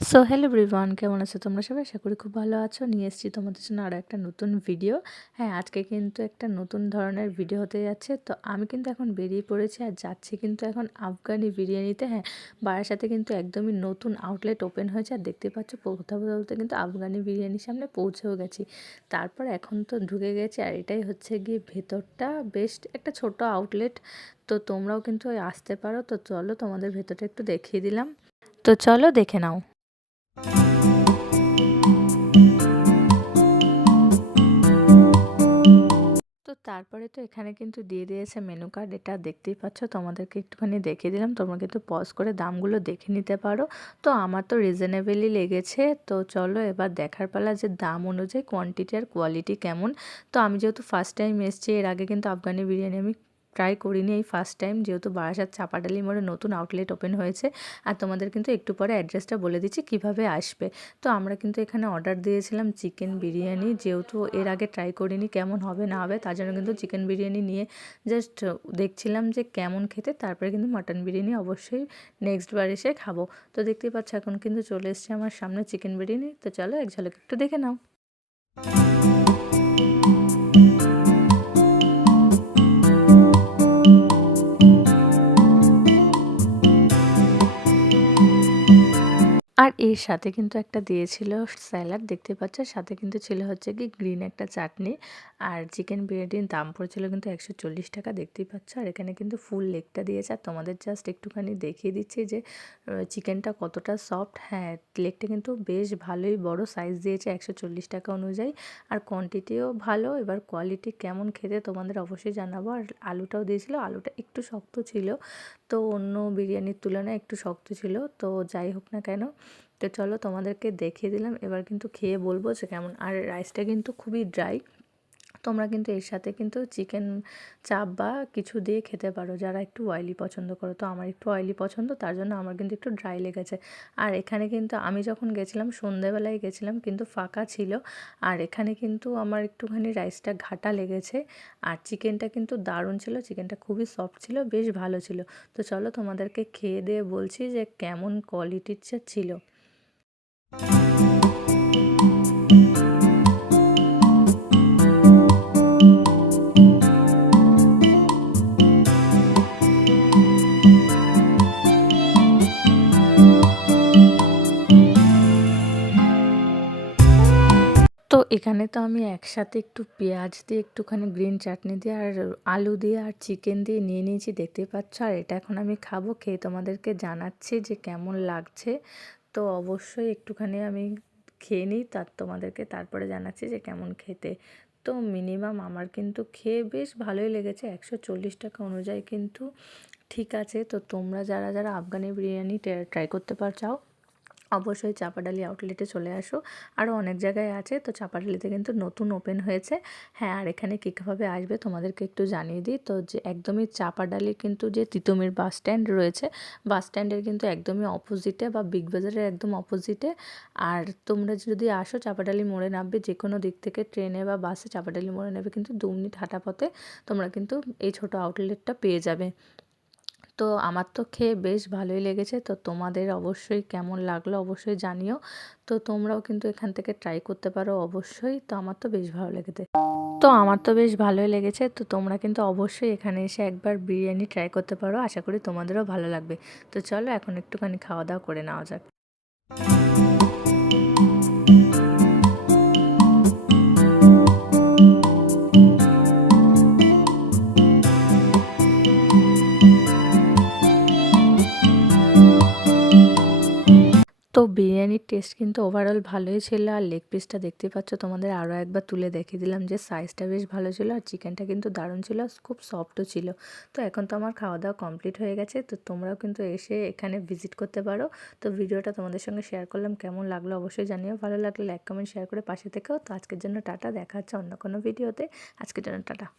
So hello everyone কেমন আছো তোমরা সবাই? আশা করি খুব ভালো আছো। নিয়ে এসেছি তোমাদের জন্য আরও একটা নতুন ভিডিও হ্যাঁ আজকে কিন্তু একটা নতুন ধরনের ভিডিও হতে যাচ্ছে। তো আমি কিন্তু এখন বেরিয়ে পড়েছি আর যাচ্ছি কিন্তু এখন আফগানি বিরিয়ানিতে। হ্যাঁ সাথে কিন্তু একদমই নতুন আউটলেট ওপেন হয়েছে। আর দেখতে পাচ্ছ কথা বলতে কিন্তু আফগানি বিরিয়ানির সামনে পৌঁছেও গেছি। তারপর এখন তো ঢুকে গেছি আর এটাই হচ্ছে গিয়ে ভেতরটা। বেস্ট একটা ছোট আউটলেট তো তোমরাও কিন্তু আসতে পারো। তো চলো তোমাদের ভেতরটা একটু দেখিয়ে দিলাম। তো চলো দেখে নাও। তো তারপরে তো এখানে কিন্তু দিয়ে দিয়েছে মেনু কার্ড এটা দেখতেই পাচ্ছ, তোমাদেরকে একটুখানি দেখিয়ে দিলাম, তোমরা কিন্তু পজ করে দামগুলো দেখে নিতে পারো। তো আমার তো রিজনেবেলই লেগেছে, তো চলো এবার দেখার পালা যে দাম অনুযায়ী কোয়ান্টিটি আর কোয়ালিটি কেমন। তো আমি যেহেতু ফার্স্ট টাইম এসেছি, এর আগে কিন্তু আফগানি বিরিয়ানি আমি ট্রাই করিনি এই ফার্স্ট টাইম যেহেতু বারাসাত চাপাডালি মোড়ে নতুন আউটলেট ওপেন হয়েছে, আর তোমাদের কিন্তু একটু পরে অ্যাড্রেসটা বলে দিচ্ছি কীভাবে আসবে। তো আমরা কিন্তু এখানে অর্ডার দিয়েছিলাম চিকেন বিরিয়ানি, যেহেতু এর আগে ট্রাই করিনি কেমন হবে না হবে, তার জন্য কিন্তু চিকেন বিরিয়ানি নিয়ে জাস্ট দেখছিলাম যে কেমন খেতে, তারপরে কিন্তু মাটন বিরিয়ানি অবশ্যই নেক্সট বার এসে খাব। তো দেখতেই পাচ্ছ এখন কিন্তু চলে এসছে আমার সামনে চিকেন বিরিয়ানি, তো চলো এক ঝলক একটু দেখে নাও। আর এর সাথে কিন্তু একটা দিয়েছিল স্যালাড, দেখতে পাচ্ছ? সাথে কিন্তু ছিল হচ্ছে কি গ্রিন একটা চাটনি। আর চিকেন বিরিয়ানির দাম পড়েছিল কিন্তু একশো চল্লিশ টাকা, দেখতেই পাচ্ছ? আর এখানে কিন্তু ফুল লেগটা দিয়েছে। আর তোমাদের জাস্ট একটুখানি দেখিয়ে দিচ্ছি যে চিকেনটা কতটা সফট হ্যাঁ লেগটা কিন্তু বেশ ভালোই বড় সাইজ দিয়েছে একশো চল্লিশ টাকা অনুযায়ী। আর কোয়ান্টিটিও ভালো। এবার কোয়ালিটি কেমন খেতে তোমাদের অবশ্যই জানাব। আর আলুটাও দিয়েছিল। আলুটা একটু শক্ত ছিল, তো অন্য বিরিয়ানির তুলনায় একটু শক্ত ছিল। তো যাই হোক না কেন তো চলো তোমাদেরকে দেখিয়ে দিলাম। এবার কিন্তু খেয়ে বলব যে কেমন। আর রাইসটা কিন্তু খুবই ড্রাই তোমরা কিন্তু এর সাথে কিন্তু চিকেন চাপ বা কিছু দিয়ে খেতে পারো। যারা একটু অয়েলি পছন্দ করো, তো আমার একটু অয়েলি পছন্দ, তার জন্য আমার কিন্তু একটু ড্রাই লেগেছে। আর এখানে কিন্তু আমি যখন গেছিলাম, সন্ধেবেলায় গেছিলাম, কিন্তু ফাঁকা ছিল। আর এখানে কিন্তু আমার একটুখানি রাইসটা ঘাটা লেগেছে। আর চিকেনটা কিন্তু দারুণ ছিল। চিকেনটা খুবই সফট ছিল, বেশ ভালো ছিল। তো চলো তোমাদেরকে খেয়ে দিয়ে বলছি যে কেমন কোয়ালিটির ছিল। তো এখানে তো আমি একসাথে একটু পেঁয়াজ দিয়ে, একটুখানি গ্রিন চাটনি দিয়ে আর আলু দিয়ে আর চিকেন দিয়ে নিয়ে নিয়েছি দেখতেই পাচ্ছ? আর এটা এখন আমি খাব, খেয়ে তোমাদেরকে জানাচ্ছি যে কেমন লাগছে। তো অবশ্যই একটুখানি আমি খেয়ে নিই। তার তোমাদেরকে তারপরে জানাচ্ছি যে কেমন খেতে। তো মিনিমাম আমার কিন্তু খেয়ে বেশ ভালোই লেগেছে। একশো চল্লিশ টাকা অনুযায়ী কিন্তু ঠিক আছে। তো তোমরা যারা যারা আফগানি বিরিয়ানি ট্রাই করতে পার, চাও অবশ্যই চাপাডালি আউটলেটে চলে আসো। আরও অনেক জায়গায় আছে, তো চাপাডালিতে কিন্তু নতুন ওপেন হয়েছে। হ্যাঁ আর এখানে কীভাবে আসবে তোমাদেরকে একটু জানিয়ে দিই। তো যে একদমই চাপাডালি কিন্তু যে তিতুমির বাস স্ট্যান্ড রয়েছে বাস স্ট্যান্ডের কিন্তু একদমই অপোজিটে বা বিগ বাজারের একদম অপোজিটে আর তোমরা যদি আসো চাপাডালি মোড়ে নামবে যে কোনো দিক থেকে ট্রেনে বা বাসে চাপাডালি মোড়ে নেবে কিন্তু দু মিনিট হাঁটা পথে তোমরা কিন্তু এই ছোটো আউটলেটটা পেয়ে যাবে। তো আমার তো খেয়ে বেশ ভালোই লেগেছে। তো তোমাদের অবশ্যই কেমন লাগল অবশ্যই জানিও। তো তোমরাও কিন্তু এখান থেকে ট্রাই করতে পারো অবশ্যই। তো আমার তো বেশ ভালো লেগেছে। তো আমার তো বেশ ভালোই লেগেছে। তো তোমরা কিন্তু অবশ্যই এখানে এসে একবার বিরিয়ানি ট্রাই করতে পারো। আশা করি তোমাদেরও ভালো লাগবে। তো চলো এখন একটুখানি খাওয়া দাওয়া করে নেওয়া যাক। তো বিরিয়ানির টেস্ট কিন্তু ওভারঅল ভালোই ছিল। আর লেগ পিসটা দেখতে পাচ্ছ, তোমাদের আরও একবার তুলে দেখিয়ে দিলাম যে সাইজটা বেশ ভালো ছিল আর চিকেনটা কিন্তু দারুণ ছিল খুব সফটও ছিল। তো এখন তো আমার খাওয়া দাওয়া কমপ্লিট হয়ে গেছে, তো তোমরাও কিন্তু এসে এখানে ভিজিট করতে পারো। তো ভিডিওটা তোমাদের সঙ্গে শেয়ার করলাম, কেমন লাগল অবশ্যই জানিও। ভালো লাগলে লাইক কমেন্ট শেয়ার করে পাশে থেকেও। তো আজকের জন্য টাটা, দেখা হচ্ছে অন্য কোনো ভিডিওতে আজকের জন্য টাটা।